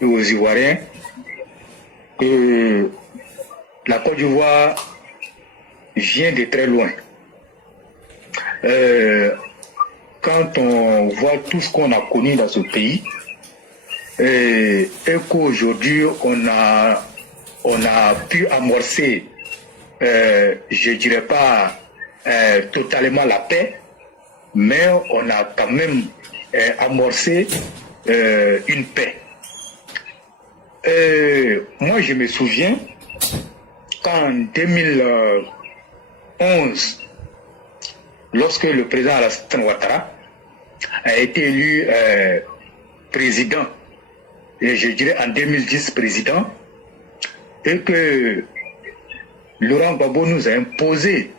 et aux Ivoiriens que la Côte d'Ivoire vient de très loin. Que quand on voit tout ce qu'on a connu dans ce pays, et qu'aujourd'hui on a pu amorcer, je dirais pas totalement la paix, mais on a quand même amorcé une paix. Moi je me souviens qu'en 2011, lorsque le président Alassane Ouattara a été élu président, et je dirais en 2010 président, et que Laurent Gbagbo nous a imposé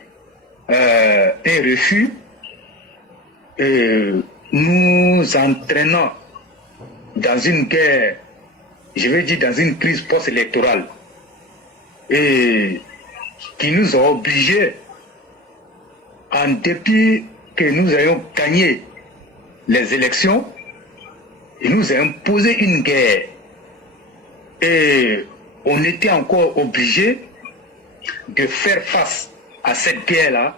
un refus, nous entraînant dans une guerre, je vais dire dans une crise post-électorale, et qui nous a obligés, en dépit que nous ayons gagné les élections, il nous a imposé une guerre. Et on était encore obligé de faire face à cette guerre-là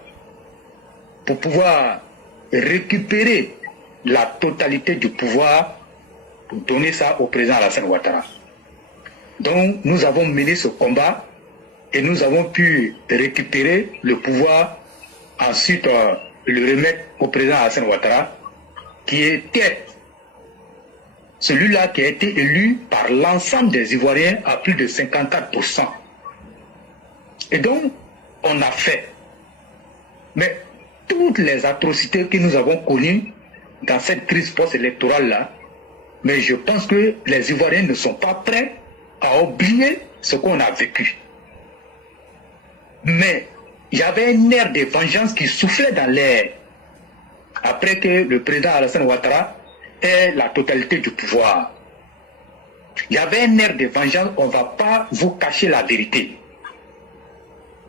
pour pouvoir récupérer la totalité du pouvoir, pour donner ça au président Alassane Ouattara. Donc nous avons mené ce combat et nous avons pu récupérer le pouvoir, ensuite le remettre au président Alassane Ouattara, qui était celui-là qui a été élu par l'ensemble des Ivoiriens à plus de 54%. Et donc, on a fait. Mais toutes les atrocités que nous avons connues dans cette crise post-électorale-là, mais je pense que les Ivoiriens ne sont pas prêts à oublier ce qu'on a vécu. Mais il y avait un air de vengeance qui soufflait dans l'air après que le président Alassane Ouattara ait la totalité du pouvoir. Il y avait un air de vengeance, on ne va pas vous cacher la vérité.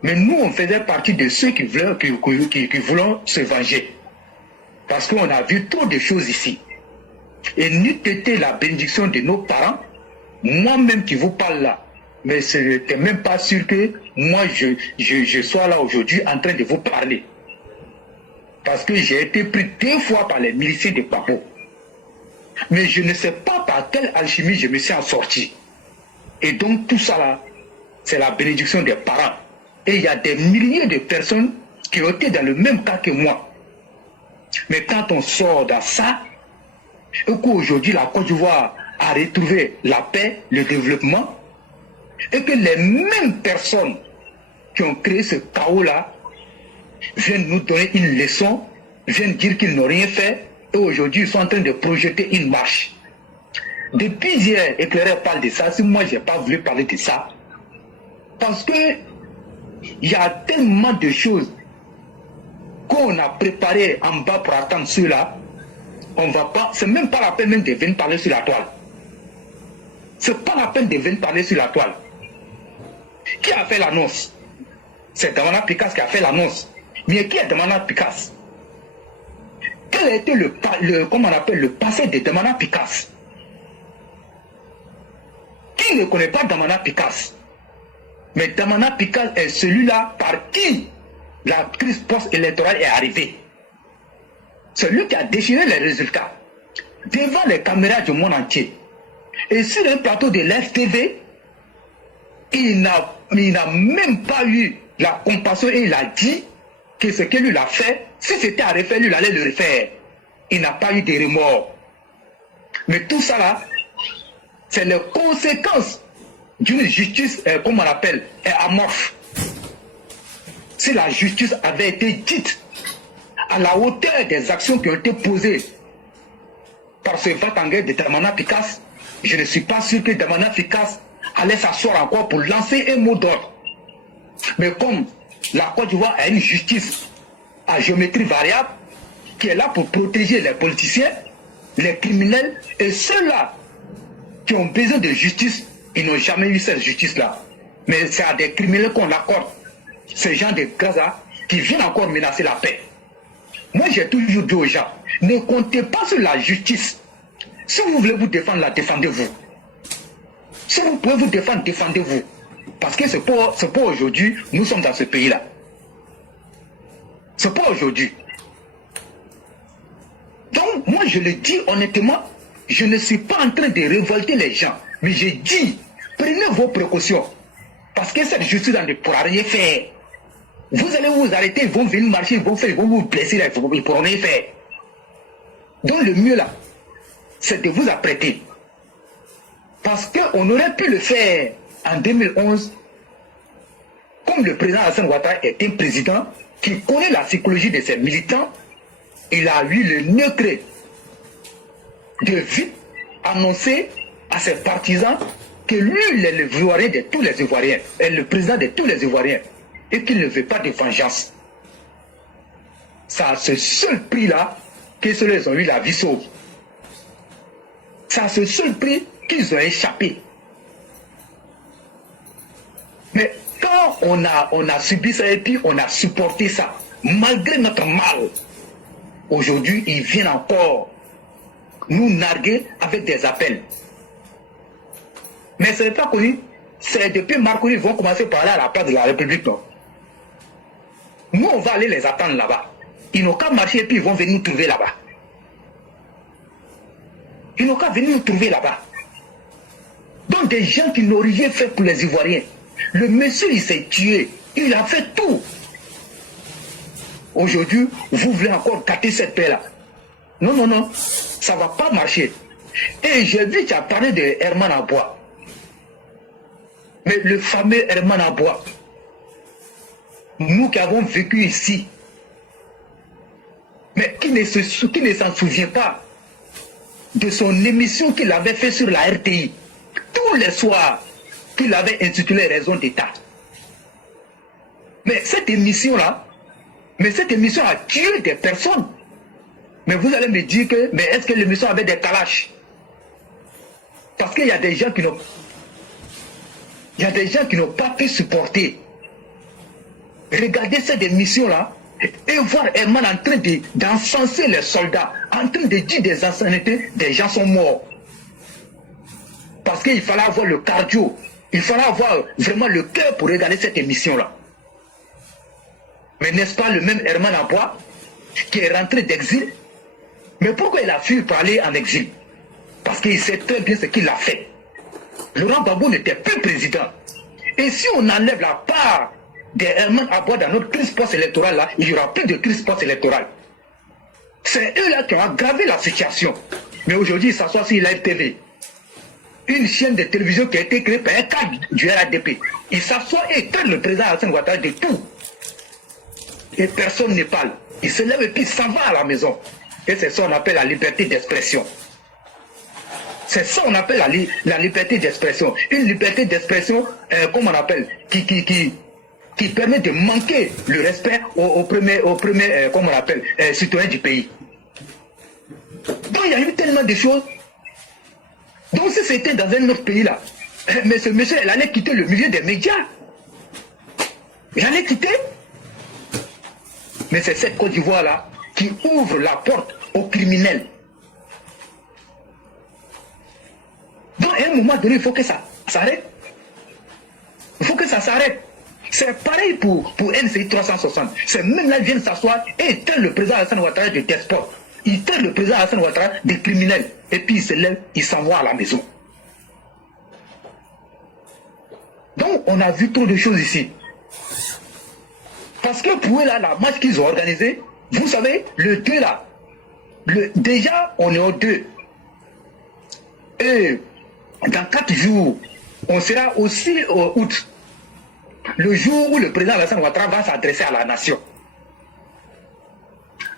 Mais nous, on faisait partie de ceux qui voulaient se venger. Parce qu'on a vu trop de choses ici. Et n'eût été la bénédiction de nos parents, moi-même qui vous parle là, mais ce n'était même pas sûr que moi je sois là aujourd'hui en train de vous parler. Parce que j'ai été pris 2 fois par les miliciens de Gbagbo. Mais je ne sais pas par quelle alchimie je me suis en sorti. Et donc tout ça là, c'est la bénédiction des parents. Et il y a des milliers de personnes qui ont été dans le même cas que moi. Mais quand on sort dans ça, et qu'aujourd'hui la Côte d'Ivoire a retrouvé la paix, le développement, et que les mêmes personnes qui ont créé ce chaos-là viennent nous donner une leçon, viennent dire qu'ils n'ont rien fait, et aujourd'hui ils sont en train de projeter une marche. Depuis hier, Éclaireur parle de ça, si moi je n'ai pas voulu parler de ça, parce que il y a tellement de choses qu'on a préparées en bas pour attendre ceux-là, on va pas, c'est même pas la peine même de venir parler sur la toile. C'est pas la peine de venir parler sur la toile. Qui a fait l'annonce? C'est Damana Picasse qui a fait l'annonce. Mais qui est Damana Picasse? Quel a été comment on appelle, le passé de Damana Picasse? Qui ne connaît pas Damana Picasse? Mais Damana Picasse est celui-là par qui la crise post-électorale est arrivée. Celui qui a déchiré les résultats devant les caméras du monde entier. Et sur un plateau de l'FTV, il n'a même pas eu la compassion et il a dit que ce que lui a fait, si c'était à refaire, lui il allait le refaire. Il n'a pas eu de remords. Mais tout ça là, c'est les conséquences d'une justice, comme on l'appelle, amorphe. Si la justice avait été dite à la hauteur des actions qui ont été posées par ce va-t-en-guerre de Damana Picasse, je ne suis pas sûr que Damana Picasse allait s'asseoir encore pour lancer un mot d'ordre. Mais comme la Côte d'Ivoire a une justice à géométrie variable, qui est là pour protéger les politiciens, les criminels et ceux-là qui ont besoin de justice, ils n'ont jamais eu cette justice-là. Mais c'est à des criminels qu'on accorde ces gens de Gaza qui viennent encore menacer la paix. Moi, j'ai toujours dit aux gens, ne comptez pas sur la justice. Si vous voulez vous défendre, la défendez-vous. Si vous pouvez vous défendre, défendez-vous. Parce que c'est pas aujourd'hui, nous sommes dans ce pays-là. C'est pas aujourd'hui. Donc, moi, je le dis honnêtement, je ne suis pas en train de révolter les gens. Mais je dis, prenez vos précautions. Parce que cette justice ne pourra rien faire. Vous allez vous arrêter, ils vont venir marcher, ils vont vous blesser, ils ne pourront rien faire. Donc, le mieux là, c'est de vous apprêter. Parce qu'on aurait pu le faire en 2011, comme le président Alassane Ouattara est un président qui connaît la psychologie de ses militants, il a eu le nœud de vite annoncer à ses partisans que lui, il est le Ivoirien de tous les Ivoiriens, est le président de tous les Ivoiriens, et qu'il ne veut pas de vengeance. C'est à ce seul prix-là que ceux-là ont eu la vie sauve. C'est à ce seul prix qu'ils ont échappé. Mais quand on a subi ça et puis on a supporté ça, malgré notre mal, aujourd'hui, ils viennent encore nous narguer avec des appels. Mais ce n'est pas connu. C'est depuis Marcory, ils vont commencer par aller à la place de la République. Non? Nous, on va aller les attendre là-bas. Ils n'ont qu'à marcher et puis ils vont venir nous trouver là-bas. Ils n'ont qu'à venir nous trouver là-bas. Donc des gens qui n'ont rien fait pour les Ivoiriens. Le monsieur, il s'est tué. Il a fait tout. Aujourd'hui, vous voulez encore gâter cette paix-là. Non, non, non. Ça ne va pas marcher. Et j'ai vu, tu as parlé de Herman Aboua. Mais le fameux Herman Aboua, nous qui avons vécu ici, mais qui ne s'en souvient pas de son émission qu'il avait fait sur la RTI, tous les soirs, qu'il avait intitulé Raison d'État. Mais cette émission-là, a tué des personnes. Mais vous allez me dire que, mais est-ce que l'émission avait des calaches? Parce qu'il y a des gens qui n'ont... Il y a des gens qui n'ont pas pu supporter. Regardez cette émission-là et voir Herman en train d'encenser les soldats, en train de dire des insanités, des gens sont morts. Parce qu'il fallait avoir le cardio, il fallait avoir vraiment le cœur pour regarder cette émission-là. Mais n'est-ce pas le même Herman Aboua qui est rentré d'exil? Mais pourquoi il a fui pour aller en exil? Parce qu'il sait très bien ce qu'il a fait. Laurent Gbagbo n'était plus président. Et si on enlève la part de Herman Aboua dans notre crise post-électorale, là, il n'y aura plus de crise post-électorale. C'est eux là qui ont aggravé la situation. Mais aujourd'hui, ils s'assoient sur l'AFTV. Une chaîne de télévision qui a été créée par un cadre du RADP. Ils s'assoient et traitent le président Alassane Ouattara de tout. Et personne ne parle. Il se lève et puis il s'en va à la maison. Et c'est ça qu'on appelle la liberté d'expression. C'est ça qu'on appelle la liberté d'expression. Une liberté d'expression, comme on appelle, qui permet de manquer le respect au premier comme on appelle, citoyen du pays. Donc il y a eu tellement de choses. Donc si c'était dans un autre pays là, mais ce monsieur, il allait quitter le milieu des médias. Il allait quitter. Mais c'est cette Côte d'Ivoire là qui ouvre la porte aux criminels. Donc à un moment donné, il faut que ça s'arrête. Il faut que ça s'arrête. C'est pareil pour NCI 360. C'est même là, ils viennent s'asseoir et ils traitent le président Alassane Ouattara de despote. Ils traitent le président Alassane Ouattara de criminel. Et puis ils se lèvent, ils s'en vont à la maison. Donc on a vu trop de choses ici. Parce que pour eux là, la marche qu'ils ont organisée, vous savez, le 2 là, déjà on est au 2. Et dans 4 jours, on sera aussi au août. Le jour où le président Alassane Ouattara va s'adresser à la nation.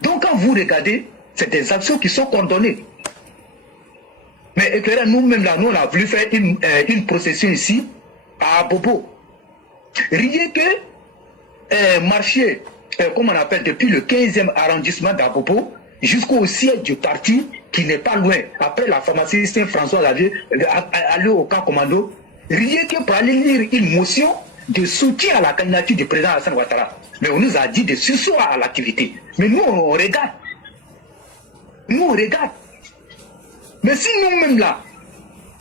Donc quand vous regardez, c'est des actions qui sont coordonnées. Mais éclairez nous-mêmes là, nous on a voulu faire une procession ici, à Bobo. Rien que marcher, comme on appelle, depuis le 15e arrondissement d'Abobo jusqu'au siège du parti qui n'est pas loin. Après la pharmacie Saint-François Lavier, aller au camp commando. Rien que pour aller lire une motion de soutien à la candidature du président Alassane Ouattara. Mais on nous a dit de sursoir à l'activité. Mais nous, on regarde. Nous, on regarde. Mais si nous-mêmes là,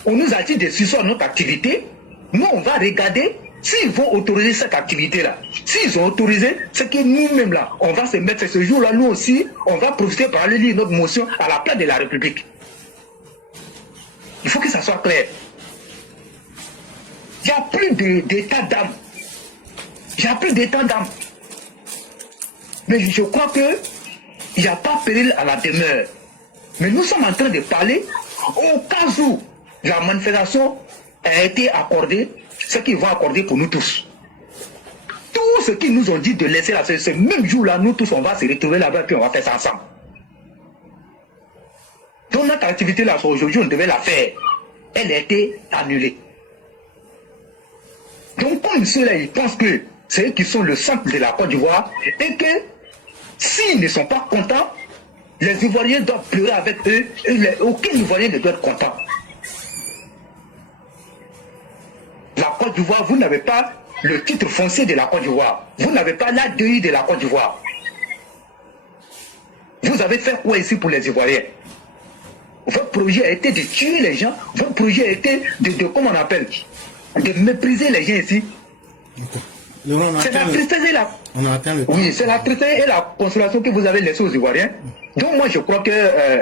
on nous a dit de sursoir à notre activité, nous, on va regarder s'ils vont autoriser cette activité-là, s'ils ont autorisé, c'est que nous-mêmes là, on va se mettre ce jour-là, nous aussi, on va profiter pour aller lire notre motion à la place de la République. Il faut que ça soit clair. Il n'y a plus d'état d'âme. Il n'y a plus d'état d'âme. Mais je crois qu'il n'y a pas péril à la demeure. Mais nous sommes en train de parler au cas où la manifestation a été accordée, ce qu'ils vont accorder pour nous tous. Tout ce qu'ils nous ont dit de laisser là, ce même jour-là, nous tous, on va se retrouver là-bas et puis on va faire ça ensemble. Donc notre activité là, aujourd'hui, on devait la faire. Elle a été annulée. Donc comme ceux-là, ils pensent que c'est eux qui sont le centre de la Côte d'Ivoire et que s'ils ne sont pas contents, les Ivoiriens doivent pleurer avec eux et aucun Ivoirien ne doit être content. La Côte d'Ivoire, vous n'avez pas le titre foncier de la Côte d'Ivoire. Vous n'avez pas l'ADI de la Côte d'Ivoire. Vous avez fait quoi ici pour les Ivoiriens? Votre projet a été de tuer les gens. Votre projet a été comment on appelle, de mépriser les gens ici. C'est la tristesse et la... Oui, c'est la tristesse et la consolation que vous avez laissée aux Ivoiriens. Donc moi je crois que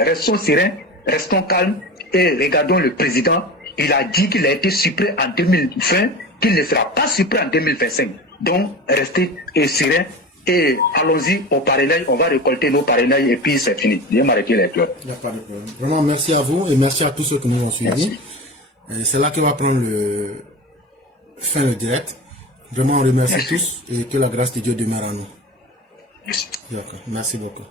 restons sereins, restons calmes et regardons le président. Il a dit qu'il a été supprimé en 2020, qu'il ne sera pas supprimé en 2025. Donc restez sereins et allons-y au parrainage. On va récolter nos parrainages et puis c'est fini. Viens m'arrêter les pleurs. Il n'y a pas de problème. Vraiment merci à vous et merci à tous ceux qui nous ont suivis. C'est là que va prendre fin le direct. Vraiment, on remercie tous et que la grâce de Dieu demeure à nous. Merci. D'accord. Merci beaucoup.